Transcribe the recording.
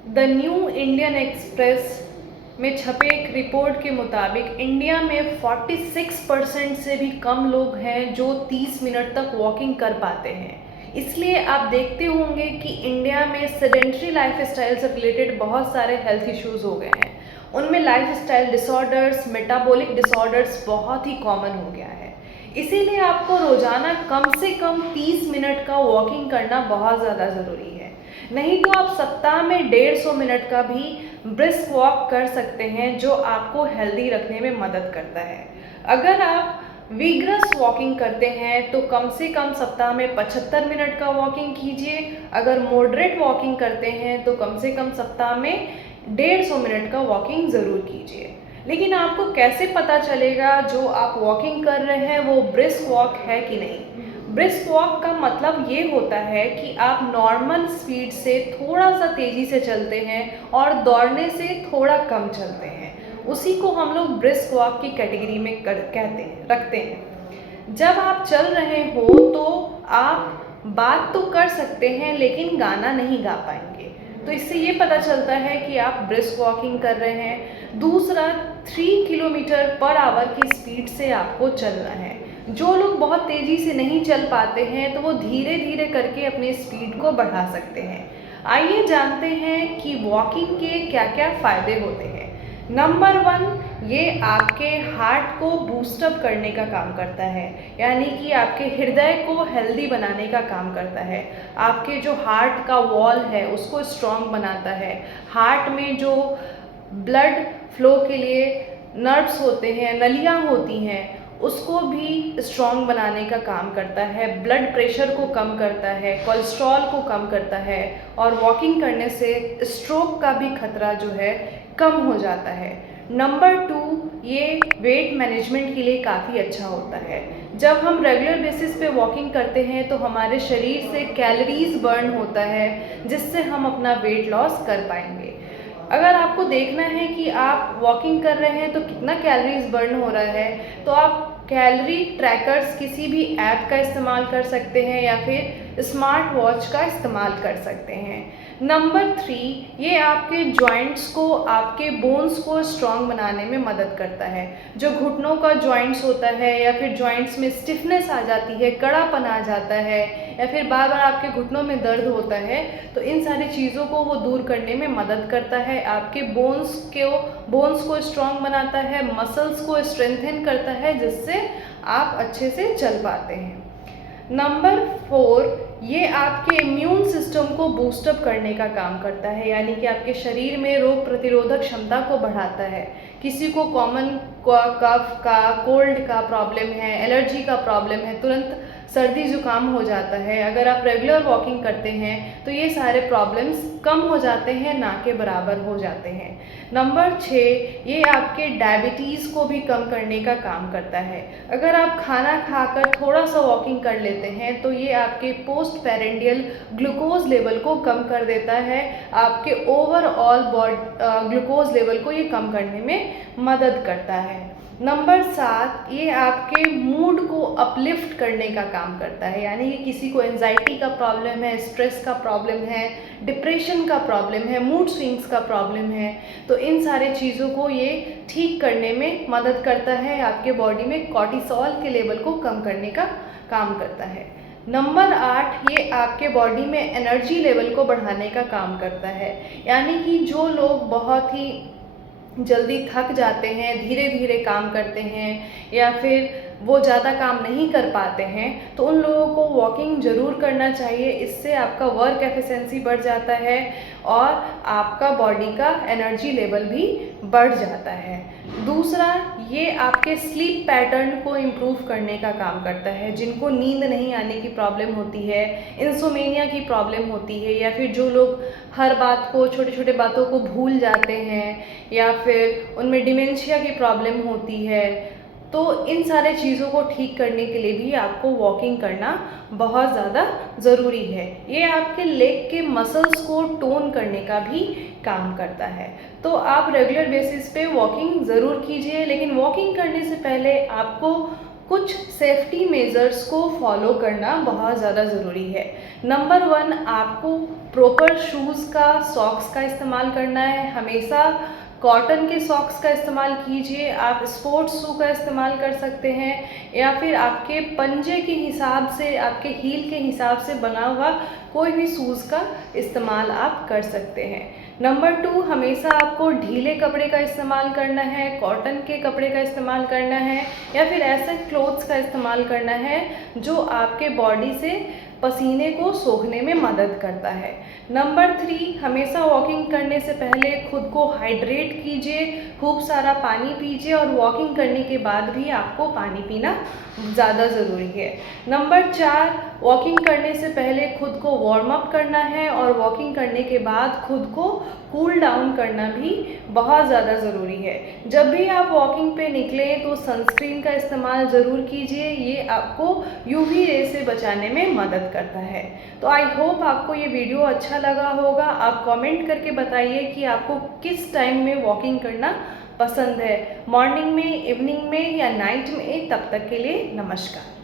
The new Indian express में छपे एक रिपोर्ट के मुताबिक इंडिया में 46% से भी कम लोग हैं जो 30 मिनट तक वॉकिंग कर पाते हैं। इसलिए आप देखते होंगे कि इंडिया में सेडेंट्री लाइफस्टाइल से रिलेटेड बहुत सारे हेल्थ इश्यूज हो गए हैं। उनमें लाइफस्टाइल डिसऑर्डर्स, मेटाबॉलिक डिसऑर्डर्स बहुत ही कॉमन हो गया है। इसीलिए आपको रोज़ाना कम से कम 30 मिनट का वॉकिंग करना बहुत ज़्यादा ज़रूरी है। नहीं तो आप सप्ताह में 150 मिनट का भी ब्रिस्क वॉक कर सकते हैं, जो आपको हेल्दी रखने में मदद करता है। अगर आप विग्रस वॉकिंग करते हैं तो कम से कम सप्ताह में 75 मिनट का वॉकिंग कीजिए। अगर मॉडरेट वॉकिंग करते हैं तो कम से कम सप्ताह में 150 मिनट का वॉकिंग ज़रूर कीजिए। लेकिन आपको कैसे पता चलेगा जो आप वॉकिंग कर रहे हैं वो ब्रिस्क वॉक है कि नहीं? ब्रिस्क वॉक का मतलब ये होता है कि आप नॉर्मल स्पीड से थोड़ा सा तेज़ी से चलते हैं और दौड़ने से थोड़ा कम चलते हैं। उसी को हम लोग ब्रिस्क वॉक की कैटेगरी में कहते हैं, रखते हैं। जब आप चल रहे हो तो आप बात तो कर सकते हैं लेकिन गाना नहीं गा पाएंगे, तो इससे ये पता चलता है कि आप ब्रिस्क वॉकिंग कर रहे हैं। दूसरा, 3 किलोमीटर पर आवर की स्पीड से आपको चलना है। जो लोग बहुत तेज़ी से नहीं चल पाते हैं तो वो धीरे धीरे करके अपनी स्पीड को बढ़ा सकते हैं। आइए जानते हैं कि वॉकिंग के क्या क्या फ़ायदे होते हैं। नंबर 1, ये आपके हार्ट को बूस्टअप करने का काम करता है, यानी कि आपके हृदय को हेल्दी बनाने का काम करता है। आपके जो हार्ट का वॉल है उसको स्ट्रॉन्ग बनाता है। हार्ट में जो ब्लड फ्लो के लिए नर्व्स होते हैं, नलियाँ होती हैं, उसको भी स्ट्रॉन्ग बनाने का काम करता है। ब्लड प्रेशर को कम करता है, कोलेस्ट्रॉल को कम करता है और वॉकिंग करने से स्ट्रोक का भी खतरा जो है कम हो जाता है। नंबर 2, ये वेट मैनेजमेंट के लिए काफ़ी अच्छा होता है। जब हम रेगुलर बेसिस पे वॉकिंग करते हैं तो हमारे शरीर से कैलोरीज बर्न होता है, जिससे हम अपना वेट लॉस कर पाएंगे। अगर आपको देखना है कि आप वॉकिंग कर रहे हैं तो कितना कैलोरीज बर्न हो रहा है, तो आप कैलोरी ट्रैकर्स किसी भी ऐप का इस्तेमाल कर सकते हैं या फिर स्मार्ट वॉच का इस्तेमाल कर सकते हैं। नंबर 3, ये आपके जॉइंट्स को, आपके बोन्स को स्ट्रॉन्ग बनाने में मदद करता है। जो घुटनों का जॉइंट्स होता है या फिर जॉइंट्स में स्टिफनेस आ जाती है, कड़ापन आ जाता है या फिर बार बार आपके घुटनों में दर्द होता है, तो इन सारी चीज़ों को वो दूर करने में मदद करता है। आपके बोन्स को स्ट्रॉन्ग बनाता है, मसल्स को स्ट्रेंथन करता है, जिससे आप अच्छे से चल पाते हैं। नंबर 4, ये आपके इम्यून सिस्टम को बूस्टअप करने का काम करता है, यानी कि आपके शरीर में रोग प्रतिरोधक क्षमता को बढ़ाता है। किसी को कॉमन कफ का, कोल्ड का प्रॉब्लम है, एलर्जी का प्रॉब्लम है, तुरंत सर्दी जुकाम हो जाता है, अगर आप रेगुलर वॉकिंग करते हैं तो ये सारे प्रॉब्लम्स कम हो जाते हैं, ना के बराबर हो जाते हैं। नंबर 6, ये आपके डायबिटीज़ को भी कम करने का काम करता है। अगर आप खाना खाकर थोड़ा सा वॉकिंग कर लेते हैं तो ये आपके पोस्ट पेरेंडियल ग्लूकोज लेवल को कम कर देता है, आपके ओवरऑल ग्लूकोज लेवल को ये कम करने में मदद करता है। नंबर 7, ये आपके मूड को अपलिफ्ट करने का काम करता है, यानी कि किसी को एंजाइटी का प्रॉब्लम है, स्ट्रेस का प्रॉब्लम है, डिप्रेशन का प्रॉब्लम है, मूड स्विंग्स का प्रॉब्लम है, तो इन सारे चीज़ों को ये ठीक करने में मदद करता है। आपके बॉडी में कॉर्टिसोल के लेवल को कम करने का काम करता है। नंबर 8, ये आपके बॉडी में एनर्जी लेवल को बढ़ाने का काम करता है, यानी कि जो लोग बहुत ही जल्दी थक जाते हैं, धीरे धीरे काम करते हैं या फिर वो ज़्यादा काम नहीं कर पाते हैं, तो उन लोगों को वॉकिंग ज़रूर करना चाहिए। इससे आपका वर्क एफिशिएंसी बढ़ जाता है और आपका बॉडी का एनर्जी लेवल भी बढ़ जाता है। दूसरा, ये आपके स्लीप पैटर्न को इम्प्रूव करने का काम करता है। जिनको नींद नहीं आने की प्रॉब्लम होती है, इंसोमेनिया की प्रॉब्लम होती है, या फिर जो लोग हर बात को, छोटे छोटे बातों को भूल जाते हैं, या फिर उनमें डिमेंशिया की प्रॉब्लम होती है, तो इन सारे चीज़ों को ठीक करने के लिए भी आपको वॉकिंग करना बहुत ज़्यादा ज़रूरी है। ये आपके लेग के मसल्स को टोन करने का भी काम करता है। तो आप रेगुलर बेसिस पे वॉकिंग ज़रूर कीजिए, लेकिन वॉकिंग करने से पहले आपको कुछ सेफ्टी मेजर्स को फॉलो करना बहुत ज़्यादा ज़रूरी है। नंबर 1, आपको प्रॉपर शूज़ का, सॉक्स का इस्तेमाल करना है। हमेशा कॉटन के सॉक्स का इस्तेमाल कीजिए। आप स्पोर्ट्स शू का इस्तेमाल कर सकते हैं या फिर आपके पंजे के हिसाब से, आपके हील के हिसाब से बना हुआ कोई भी शूज़ का इस्तेमाल आप कर सकते हैं। नंबर 2, हमेशा आपको ढीले कपड़े का इस्तेमाल करना है, कॉटन के कपड़े का इस्तेमाल करना है या फिर ऐसे क्लोथ्स का इस्तेमाल करना है जो आपके बॉडी से पसीने को सोखने में मदद करता है। नंबर 3, हमेशा वॉकिंग करने से पहले खुद को हाइड्रेट कीजिए, खूब सारा पानी पीजिए और वॉकिंग करने के बाद भी आपको पानी पीना ज़्यादा ज़रूरी है। नंबर 4, वॉकिंग करने से पहले खुद को वार्म अप करना है और वॉकिंग करने के बाद खुद को कूल डाउन करना भी बहुत ज़्यादा ज़रूरी है। जब भी आप वॉकिंग पे निकलें तो सनस्क्रीन का इस्तेमाल ज़रूर कीजिए, ये आपको यूवी रे से बचाने में मदद करता है। तो आई होप आपको ये वीडियो अच्छा लगा होगा। आप कमेंट करके बताइए कि आपको किस टाइम में वॉकिंग करना पसंद है, मॉर्निंग में, इवनिंग में या नाइट में। तब तक के लिए नमस्कार।